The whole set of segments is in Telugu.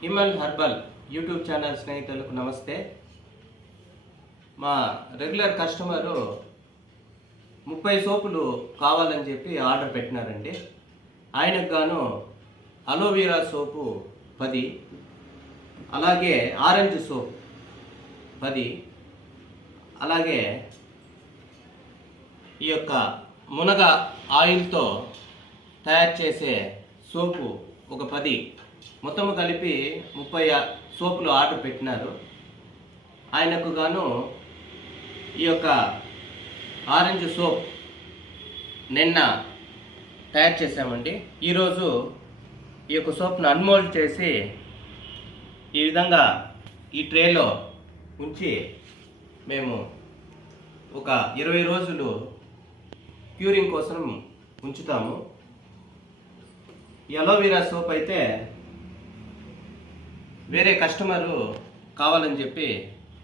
హిమల్ హర్బల్ యూట్యూబ్ ఛానల్ స్నేహితులకు నమస్తే. మా రెగ్యులర్ కస్టమరు 30 సోపులు కావాలని చెప్పి ఆర్డర్ పెట్టినారండి. ఆయనకు గాను అలోవెరా సోపు 10, అలాగే ఆరెంజ్ సోప్ 10, అలాగే ఈ యొక్క మునగ ఆయిల్తో తయారు చేసే సోపు ఒక 10, మొత్తం కలిపి 30 సోపులు ఆర్డర్ పెట్టినారు. ఆయనకు గాను ఈ యొక్క ఆరెంజ్ సోప్ నిన్న తయారు చేసామండి. ఈరోజు ఈ యొక్క సోప్ను అన్మోల్డ్ చేసి ఈ విధంగా ఈ ట్రేలో ఉంచి మేము ఒక 20 రోజులు క్యూరింగ్ కోసం ఉంచుతాము. ఈ అలోవెరా సోప్ అయితే వేరే కస్టమరు కావాలని చెప్పి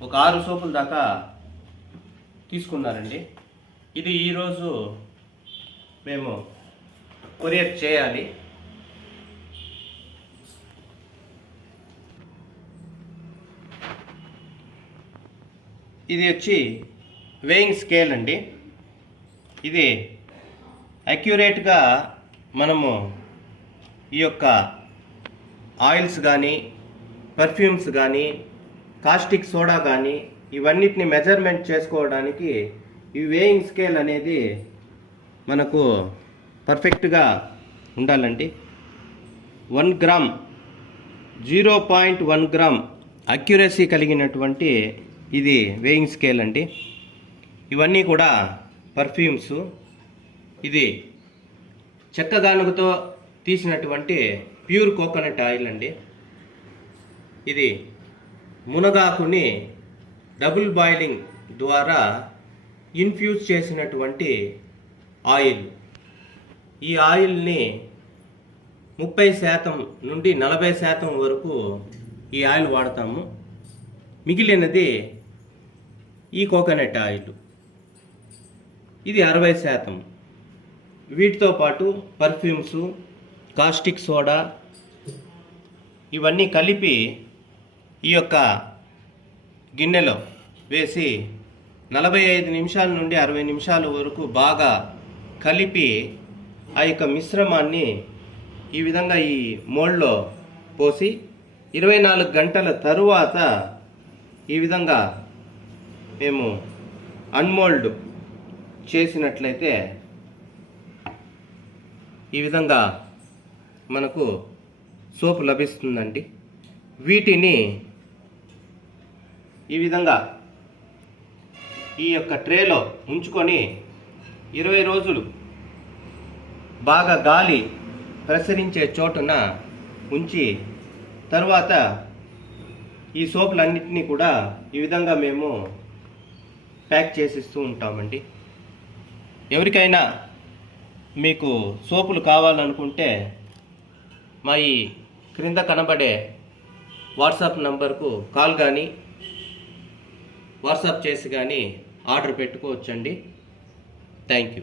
ఒక 6 సోపుల దాకా తీసుకున్నారండి. ఇది ఈరోజు మేము కొరియర్ చేయాలి. ఇది వచ్చి వేయింగ్ స్కేల్ అండి. ఇది అక్యురేట్గా మనము ఈ యొక్క ఆయిల్స్ కానీ, పర్ఫ్యూమ్స్ కానీ, కాస్టిక్ సోడా కానీ ఇవన్నిటిని మెజర్మెంట్ చేసుకోవడానికి ఈ వేయింగ్ స్కేల్ అనేది మనకు పర్ఫెక్ట్గా ఉండాలండి. 1 గ్రామ్ 0.1 గ్రామ్ అక్యురసీ కలిగినటువంటి ఇది వేయింగ్ స్కేల్ అండి. ఇవన్నీ కూడా పర్ఫ్యూమ్స్. ఇది చెక్క గానుగతో తీసినటువంటి ప్యూర్ కోకోనట్ ఆయిల్ అండి. ఇది మునగాకుని డబుల్ బాయిలింగ్ ద్వారా ఇన్ఫ్యూజ్ చేసినటువంటి ఆయిల్. ఈ ఆయిల్ని 30% నుండి 40% వరకు ఈ ఆయిల్ వాడతాము. మిగిలినది ఈ కోకోనట్ ఆయిల్, ఇది 60%. వీటితో పాటు పర్ఫ్యూమ్స్, కాస్టిక్ సోడా ఇవన్నీ కలిపి ఈ యొక్క గిన్నెలో వేసి 45 నిమిషాల నుండి 60 నిమిషాల వరకు బాగా కలిపి ఆ యొక్క మిశ్రమాన్ని ఈ విధంగా ఈ మోల్డ్లో పోసి 24 గంటల తరువాత ఈ విధంగా మేము అన్మోల్డ్ చేసినట్లయితే ఈ విధంగా మనకు సోపు లభిస్తుందండి. వీటిని ఈ విధంగా ఈ యొక్క ట్రేలో ఉంచుకొని 20 రోజులు బాగా గాలి ప్రసరించే చోటున ఉంచి తర్వాత ఈ సోపులన్నింటినీ కూడా ఈ విధంగా మేము ప్యాక్ చేసిస్తూ ఉంటామండి. ఎవరికైనా మీకు సోపులు కావాలనుకుంటే మా ఈ క్రింద కనబడే వాట్సాప్ నంబర్కు కాల్ కానీ వాట్సాప్ చేసి కానీ ఆర్డర్ పెట్టుకోవచ్చండి. Thank you.